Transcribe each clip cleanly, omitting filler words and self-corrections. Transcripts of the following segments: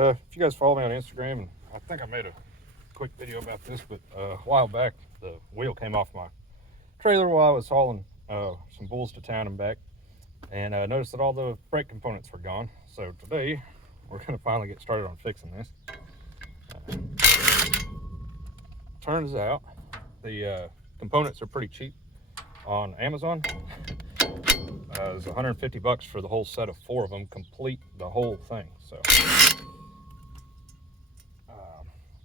If you guys follow me on Instagram, and I think I made a quick video about this, but a while back the wheel came off my trailer while I was hauling some bulls to town and back, and I noticed that all the brake components were gone. So today we're going to finally get started on fixing this. Turns out the components are pretty cheap on Amazon. It was 150 bucks for the whole set of 4 of them, complete the whole thing. So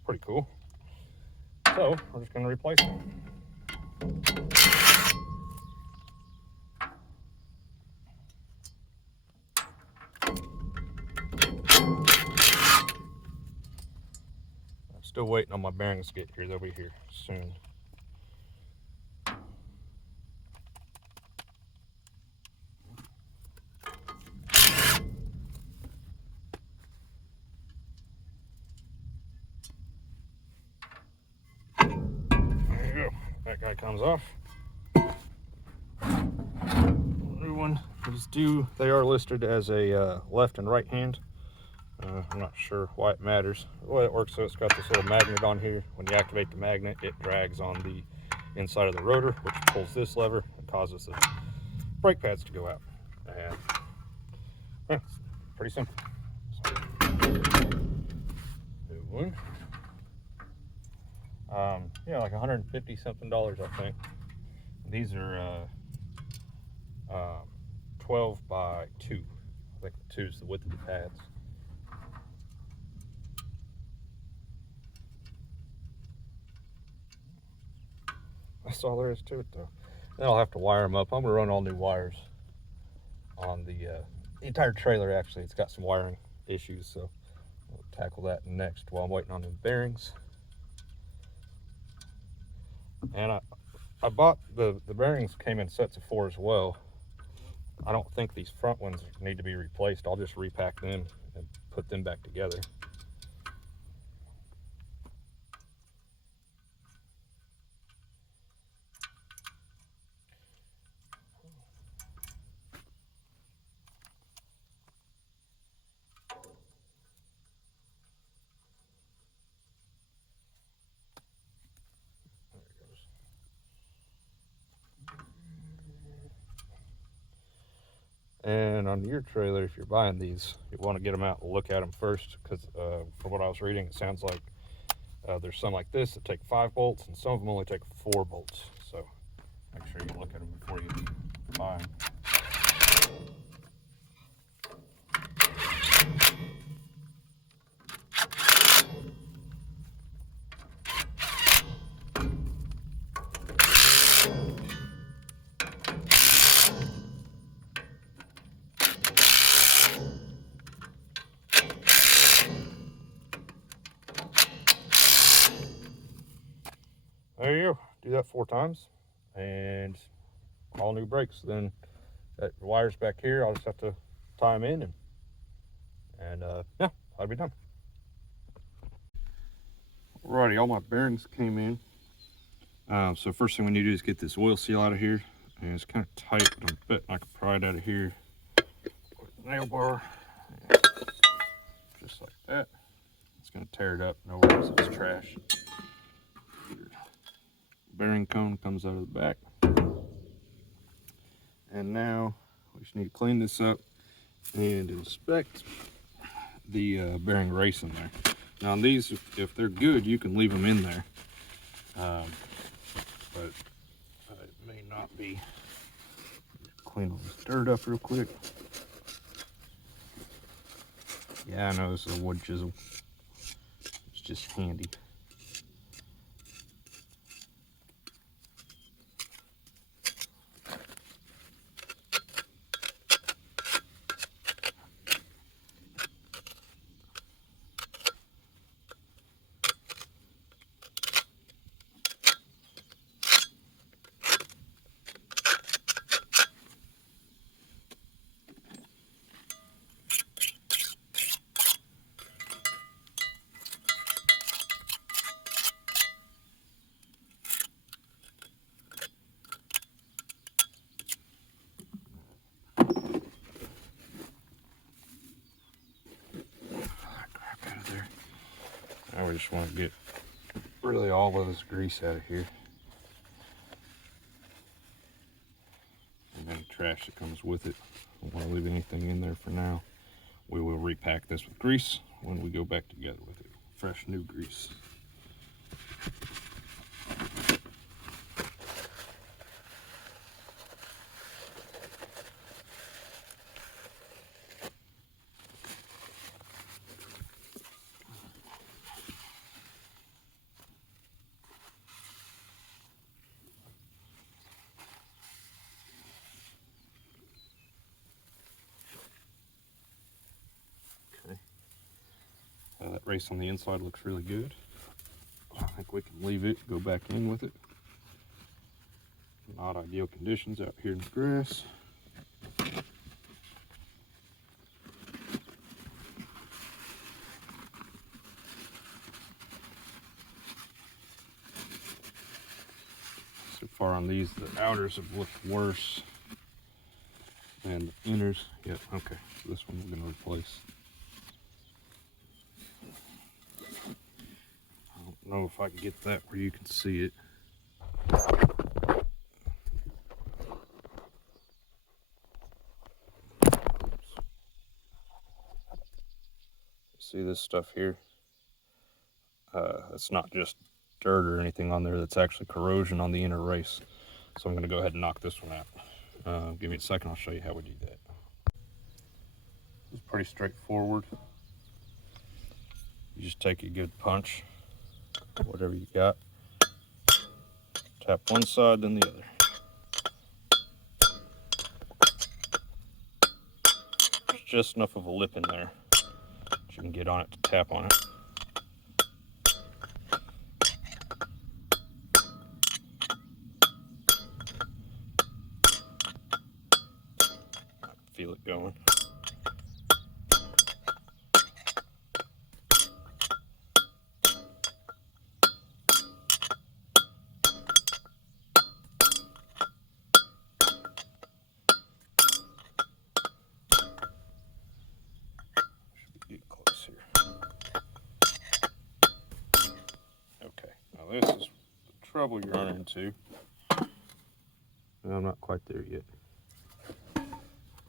pretty cool. So we're just going to replace them. I'm still waiting on my bearings to get here. They'll be here soon. That guy comes off. New one is due. They are listed as a left and right hand. I'm not sure why it matters. The way it works, so it's got this little magnet on here. When you activate the magnet, it drags on the inside of the rotor, which pulls this lever and causes the brake pads to go out. And yeah, it's pretty simple. So, new one. Yeah, like 150 something dollars, I think. These are 12 by 2. I think the 2 is the width of the pads. That's all there is to it, though. Then I'll have to wire them up. I'm gonna run all new wires on the entire trailer. Actually, it's got some wiring issues, so we'll tackle that next while I'm waiting on the bearings. And I bought the bearings, came in sets of 4 as well. I don't think these front ones need to be replaced. I'll just repack them and put them back together. And on your trailer, if you're buying these, you want to get them out and look at them first, because from what I was reading, it sounds like there's some like this that take 5 bolts, and some of them only take 4 bolts. So make sure you look at them before you buy them. There you go. Do that 4 times, and all new brakes. Then that wire's back here. I'll just have to tie them in, and yeah, that'll be done. Alrighty, all my bearings came in. So first thing we need to do is get this oil seal out of here, and it's kind of tight, but I'm betting I can pry it out of here with a nail bar, just like that. It's going to tear it up. No worries, it's trash. Bearing cone comes out of the back, and now we just need to clean this up and inspect the bearing race in there. Now on these, if they're good, you can leave them in there, but it may not be. Clean all this dirt up real quick. Yeah, I know this is a wood chisel. It's just handy. I just want to get really all of this grease out of here. And any trash that comes with it. I don't want to leave anything in there for now. We will repack this with grease when we go back together with it. Fresh new grease. That race on the inside looks really good. I think we can leave it, go back in with it. Not ideal conditions out here in the grass. So far on these, the outers have looked worse than the inners. Yep, okay, so this one we're gonna replace. I don't know if I can get that where you can see it. See this stuff here? It's not just dirt or anything on there, that's actually corrosion on the inner race. So I'm gonna go ahead and knock this one out. Give me a second, I'll show you how we do that. It's pretty straightforward. You just take a good punch, whatever you got. Tap one side, then the other. There's just enough of a lip in there that you can get on it to tap on it. Feel it going. Should be close here. Okay, now this is the trouble you're running into. I'm not quite there yet.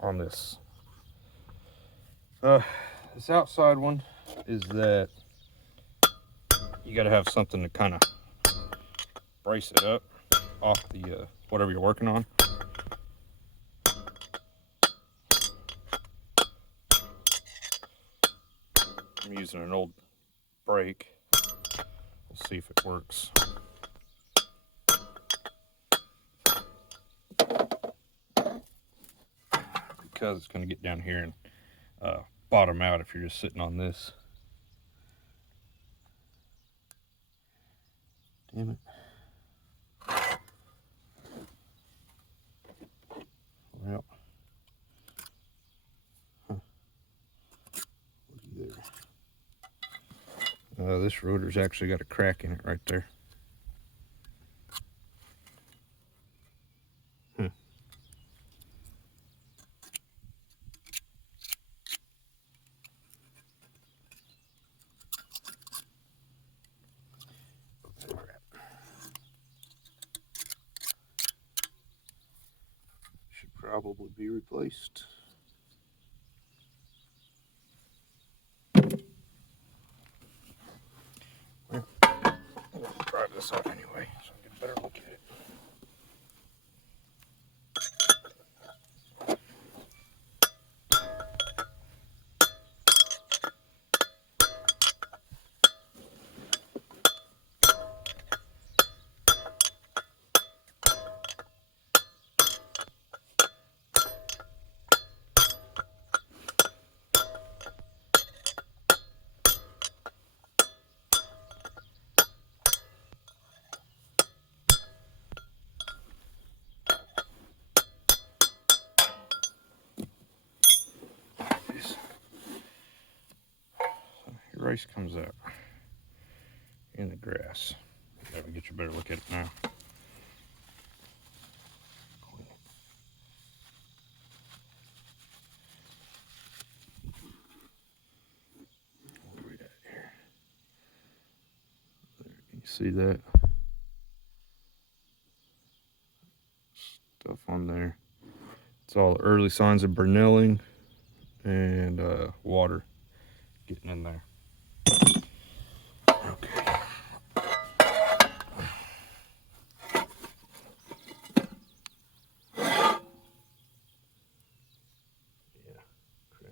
On this. This outside one is that you got to have something to kind of brace it up off the whatever you're working on. I'm using an old brake. We'll see if it works. Because it's going to get down here and bottom out if you're just sitting on this. Damn it. Well, looky there. This rotor's actually got a crack in it right there. Probably be replaced. Well, we'll drive this out anyway, so I get a better look at it. Race comes out in the grass. Let me get you a better look at it now. Where we at here? see that stuff on there. It's all early signs of burnelling and water getting in there. Okay. Yeah, crap.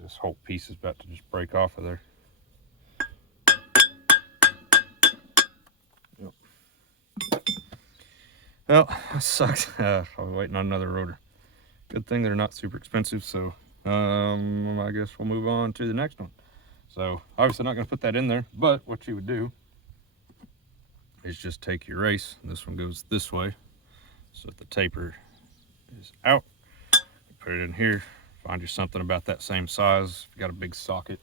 This whole piece is about to just break off of there. Yep. Well, that sucks. I was waiting on another rotor. Good thing they're not super expensive, so I guess we'll move on to the next one. So obviously not going to put that in there, but what you would do is just take your race. This one goes this way, so if the taper is out, you put it in here. Find you something about that same size. If you got a big socket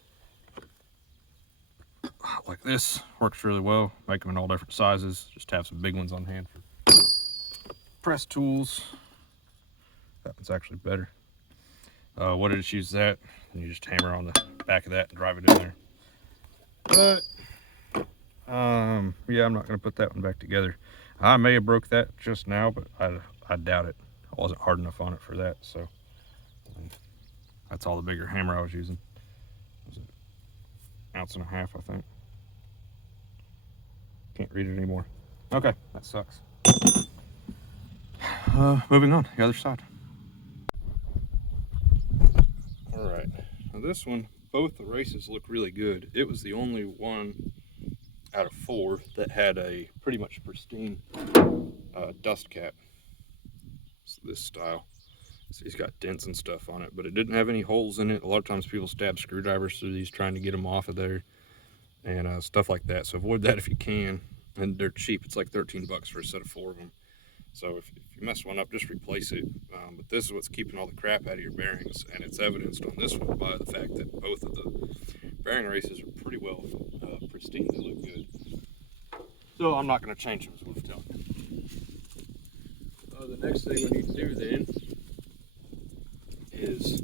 like this, works really well. Make them in all different sizes. Just have some big ones on hand for press tools. That one's actually better. What is use that, and you just hammer on the back of that and drive it in there. But yeah, I'm not going to put that one back together. I may have broke that just now, but I doubt it. I wasn't hard enough on it for that, so that's all the bigger hammer I was using. Was it 1.5 ounces, I think. Can't read it anymore. Okay, that sucks. Moving on, the other side. All right, now this one, both the races look really good. It was the only one out of 4 that had a pretty much pristine dust cap. It's this style. So he's got dents and stuff on it, but it didn't have any holes in it. A lot of times people stab screwdrivers through these trying to get them off of there and stuff like that. So avoid that if you can. And they're cheap. It's like 13 bucks for a set of 4 of them. So if you mess one up, just replace it. But this is what's keeping all the crap out of your bearings, and it's evidenced on this one by the fact that both of the bearing races are pretty well pristine. They look good. So I'm not going to change them, as we've telling you. The next thing we need to do then is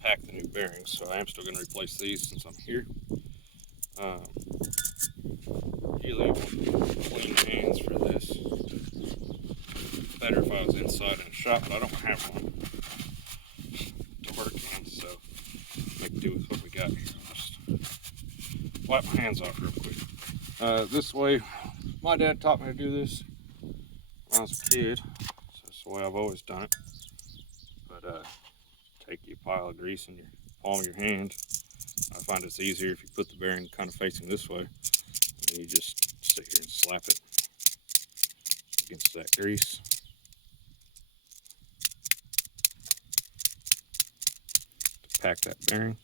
pack the new bearings. So I am still going to replace these since I'm here. Really clean hands for this. Better if I was inside in a shop, but I don't have one to work in, so make do with what we got here. I'll just wipe my hands off real quick. This way, my dad taught me to do this when I was a kid, so that's the way I've always done it. But take your pile of grease in your palm of your hand. I find it's easier if you put the bearing kind of facing this way, and you just sit here and slap it against that grease. To pack that bearing.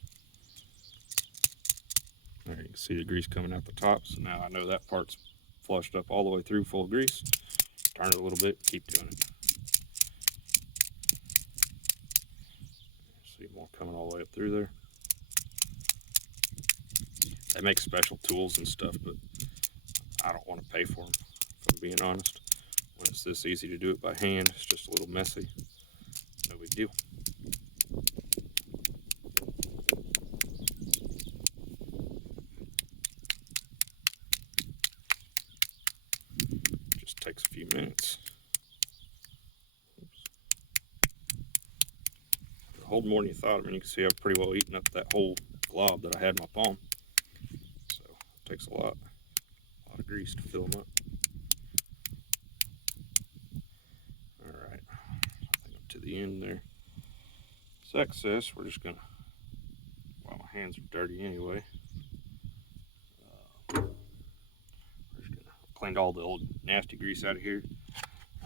There, you can see the grease coming out the top, so now I know that part's flushed up all the way through full of grease. Turn it a little bit, keep doing it. See more coming all the way up through there. They make special tools and stuff, but I don't want to pay for them, if I'm being honest. When it's this easy to do it by hand, it's just a little messy. No big deal. Just takes a few minutes. It'll hold more than you thought. I mean, you can see I've pretty well eaten up that whole glob that I had in my palm. So it takes a lot of grease to fill them up. All right, I think up to the end there. This excess, we're just gonna, while my hands are dirty anyway, we're just gonna clean all the old nasty grease out of here.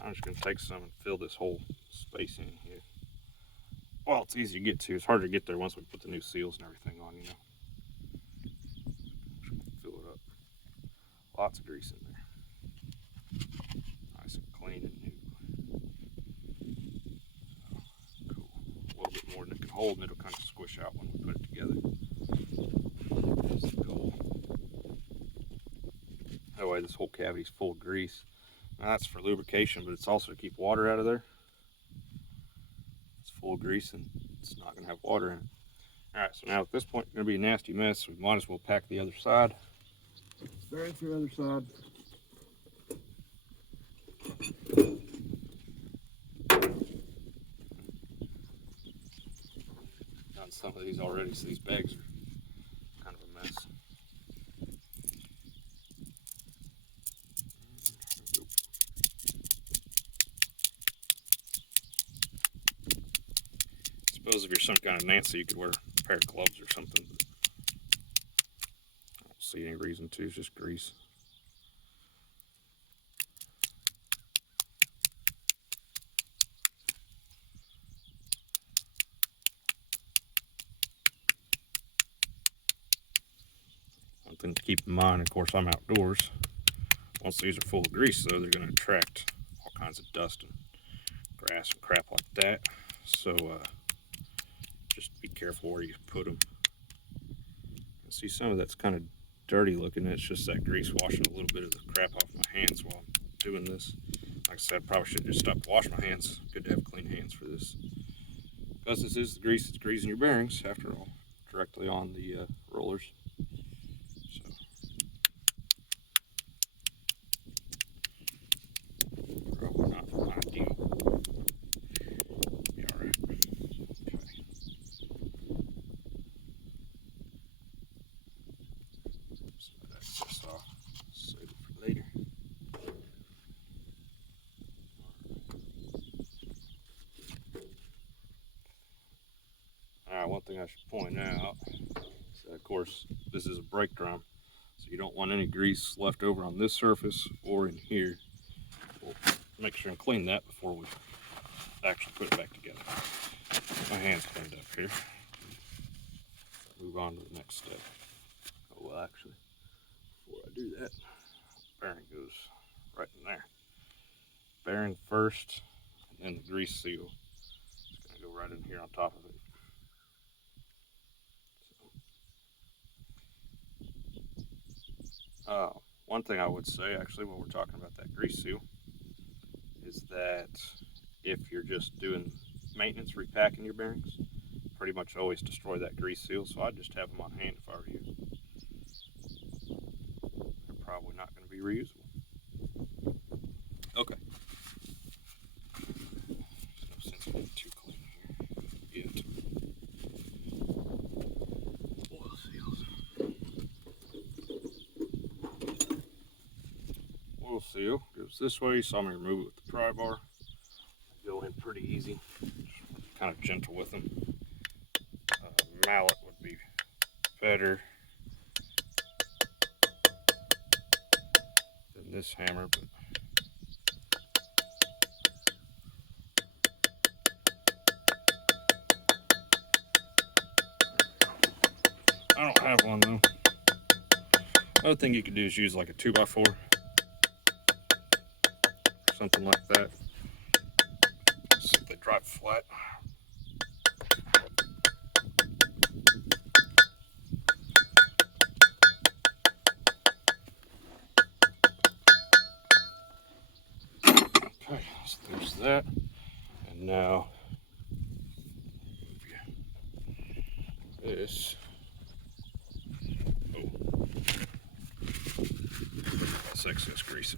I'm just gonna take some and fill this whole space in here. Well, it's easy to get to. It's harder to get there once we put the new seals and everything on, you know. Just gonna fill it up. Lots of grease in there. Nice and clean and new. So, cool. A little bit more than it can hold, and it'll kind of squish out when we put it together. That's the goal. That way this whole cavity's full of grease. Now that's for lubrication, but it's also to keep water out of there. It's full of grease and it's not going to have water in it. Alright, so now at this point it's going to be a nasty mess, so we might as well pack the other side. Bearing through the other side. Done some of these already, so these bags are kind of a mess. I suppose if you're some kind of Nancy, you could wear a pair of gloves or something. But I don't see any reason to. It's just grease. One thing to keep in mind, of course, I'm outdoors. Once these are full of grease, though, they're going to attract all kinds of dust and grass and crap like that. So just be careful where you put them. I see some of that's kind of dirty looking. It's just that grease washing a little bit of the crap off my hands while I'm doing this. Like I said, probably should just stop to wash my hands. Good to have clean hands for this. Because this is the grease that's greasing your bearings, after all, directly on the rollers. Probably not ideal. Be alright. Okay. Some of that excess off. Save it for later. Alright, one thing I should point out is that, of course, this is a brake drum, so you don't want any grease left over on this surface or in here. We'll make sure and clean that before we actually put it back together. My hand's cleaned up here. Move on to the next step. Oh, well, actually, before I do that, bearing goes right in there. Bearing first, and then the grease seal is going to go right in here on top of it. One thing I would say, actually, when we're talking about that grease seal, is that if you're just doing maintenance, repacking your bearings, pretty much always destroy that grease seal. So I'd just have them on hand if I were you. They're probably not going to be reusable. Okay. There's no sense in getting too clean here yet. Oil seals. Oil seal goes this way. You saw me remove it with the pry bar. Go in pretty easy. Just kind of gentle with them. Mallet would be better than this hammer, but I don't have one though. Another thing you could do is use like a 2x4 or something like that. See if they drive flat. Okay, so there's that. And now this. Oh, that's excess grease.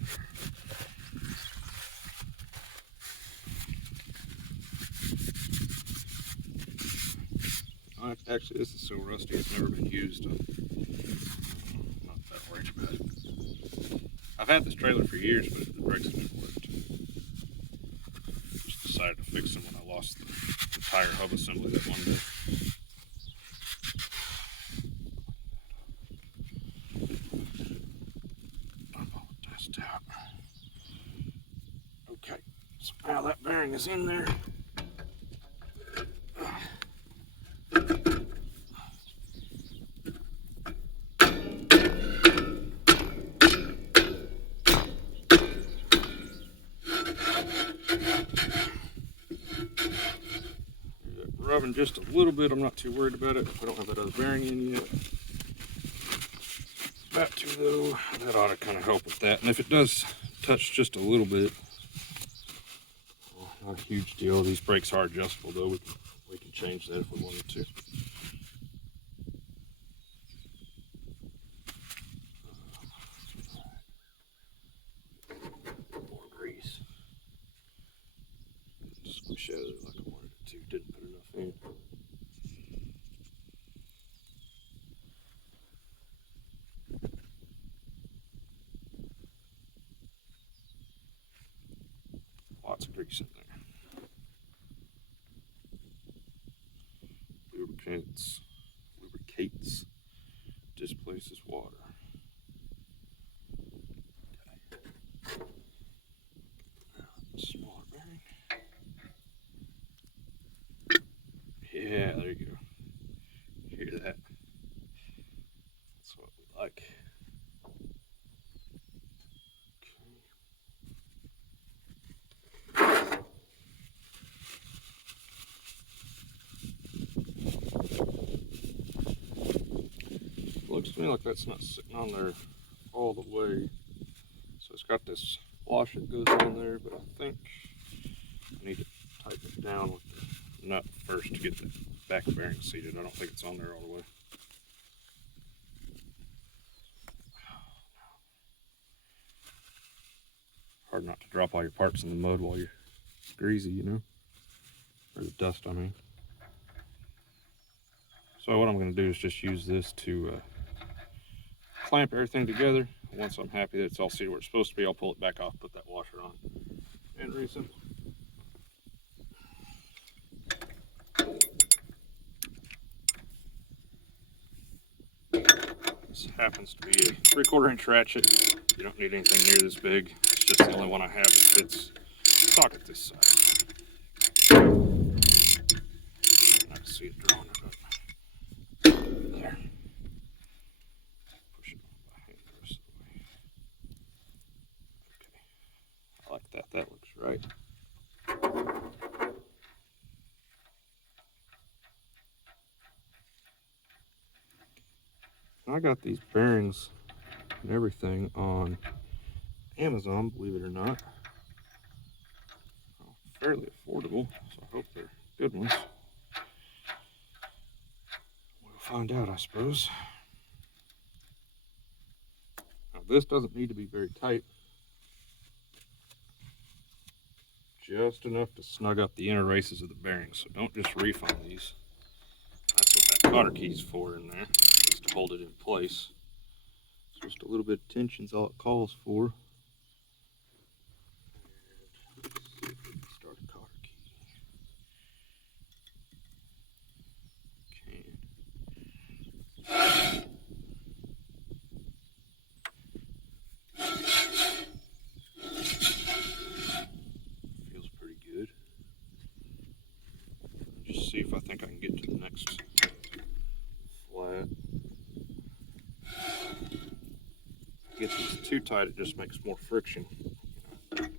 Actually, this is so rusty, it's never been used. I'm not that worried about it. I've had this trailer for years, but the brakes have never worked. Just decided to fix them when I lost the tire hub assembly that one day. Dump all the dust out. Okay, so now that bearing is in there. Rubbing just a little bit. I'm not too worried about it. I don't have that other bearing in yet. About to though, that ought to kind of help with that. And if it does touch just a little bit, well, not a huge deal. These brakes are adjustable though. We can change that if we wanted to. grease in there. Lubricates, displaces water. Okay. Smaller bearing. Yeah, there you go. Hear that? That's what we like. Looks to me like that's not sitting on there all the way. So it's got this wash that goes on there, but I think I need to tighten it down with the nut first to get the back bearing seated. I don't think it's on there all the way. Hard not to drop all your parts in the mud while you're greasy, you know? Or the dust, I mean. So what I'm going to do is just use this to clamp everything together. Once I'm happy that it's all seated where it's supposed to be, I'll pull it back off, put that washer on. And reason. This happens to be a 3/4 inch ratchet. You don't need anything near this big. It's just the only one I have that fits the socket this size. I can see it drawing it up. There. Push it by hand the rest of the way. Okay. I like that. That looks right. I got these bearings and everything on Amazon, believe it or not. Fairly affordable, so I hope they're good ones. We'll find out, I suppose. Now, this doesn't need to be very tight. Just enough to snug up the inner races of the bearings, so don't just reef on these. That's what that cotter key's for in there, just to hold it in place. So just a little bit of tension's all it calls for. Start a cotter key. Feels pretty good. Just see if I think I can get to the next flat. Get these too tight, it just makes more friction. I can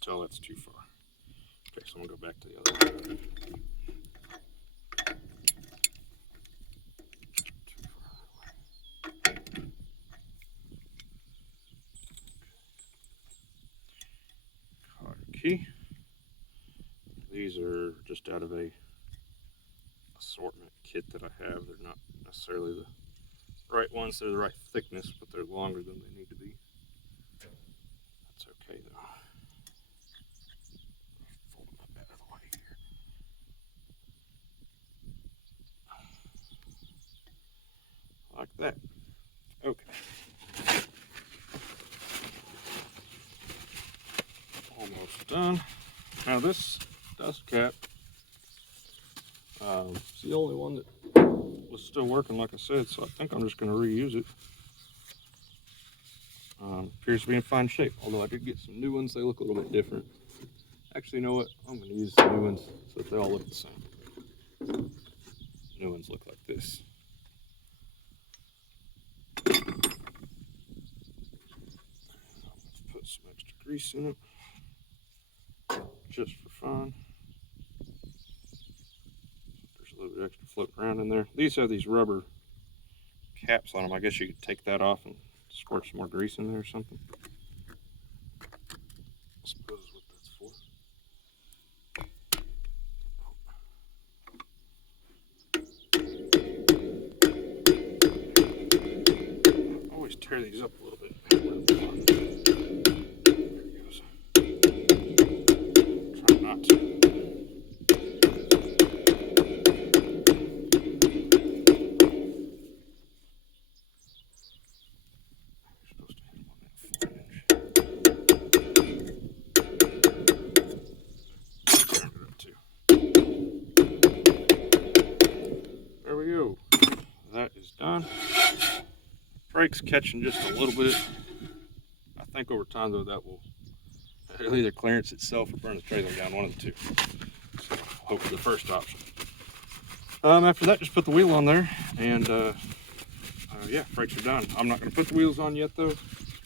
tell that's too far. Okay, so I'm gonna go back to the other one. Cotter key. These are just out of a assortment kit that I have. They're not necessarily the right ones, they're the right thickness, but they're longer than they need to be. That's okay though. Fold them up out of the way here. Like that. Okay. Almost done. Now this dust cap is the only one that was still working, like I said, so I think I'm just going to reuse it. Appears to be in fine shape, although I did get some new ones. They look a little bit different. Actually, you know what? I'm going to use the new ones so that they all look the same. New ones look like this. Let's put some extra grease in it, just for fun. There's a little bit extra floating around in there. These have these rubber caps on them. I guess you could take that off and squirt some more grease in there or something. I suppose is what that's for. I always tear these up a little bit. There it goes. Try not to. brake's catching just a little bit. I think over time though that will it'll either clearance itself or burn the trailer down, one of the two. So hopefully the first option. After that, just put the wheel on there, and yeah, brakes are done. I'm not going to put the wheels on yet though,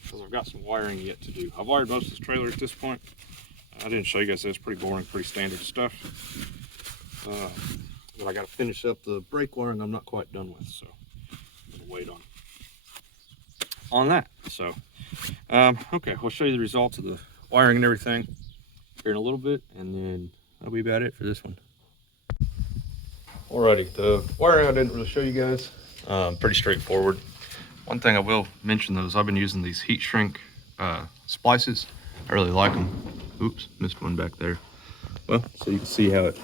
because I've got some wiring yet to do. I've wired most of this trailer at this point. I didn't show you guys, it's pretty boring, pretty standard stuff. But I got to finish up the brake wiring I'm not quite done with, so I'm going to wait on that. So okay, we'll show you the results of the wiring and everything here in a little bit, and then that'll be about it for this one. Alrighty, the wiring I didn't really show you guys. Pretty straightforward. One thing I will mention though is I've been using these heat shrink splices. I really like them. Oops, missed one back there. Well, so you can see how it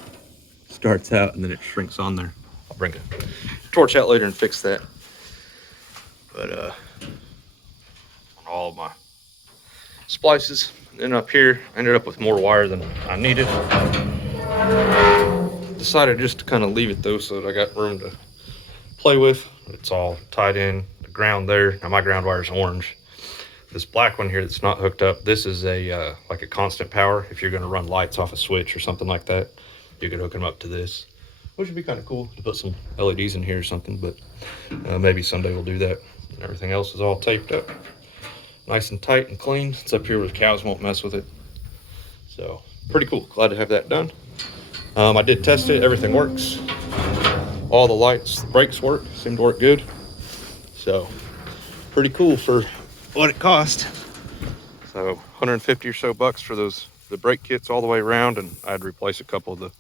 starts out and then it shrinks on there. I'll bring a torch out later and fix that. But on all of my splices, and then up here I ended up with more wire than I needed. Decided just to kind of leave it though, so that I got room to play with. It's all tied in, the ground there. Now my ground wire is orange. This black one here that's not hooked up, this is a like a constant power. If you're going to run lights off a switch or something like that, you could hook them up to this, which would be kind of cool to put some LEDs in here or something. But maybe someday we'll do that. Everything else is all taped up nice and tight and clean. It's up here where the cows won't mess with it. So pretty cool, glad to have that done. I did test it, everything works. All the lights, the brakes work, seem to work good. So pretty cool for what it cost. So 150 or so bucks for the brake kits all the way around, and I had to replace a couple of the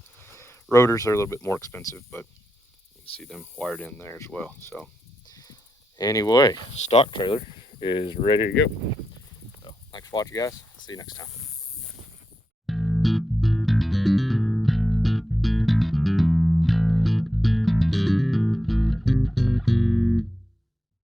rotors. They're a little bit more expensive, but you can see them wired in there as well. So anyway, stock trailer is ready to go. So thanks for watching, guys. See you next time.